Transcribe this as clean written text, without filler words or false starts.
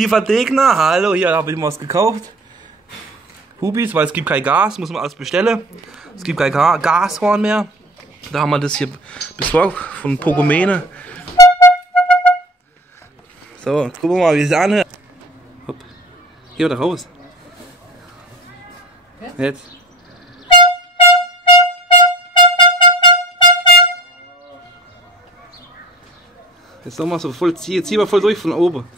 Liefer Degner, hallo, hier habe ich mal was gekauft. Hubis, weil es gibt kein Gas, muss man alles bestellen. Es gibt kein Gashorn mehr. Da haben wir das hier besorgt von Pogomene. So, jetzt gucken wir mal, wie es anhört. Hopp. Hier oder raus. Jetzt. Jetzt nochmal so voll, zieh mal voll durch von oben.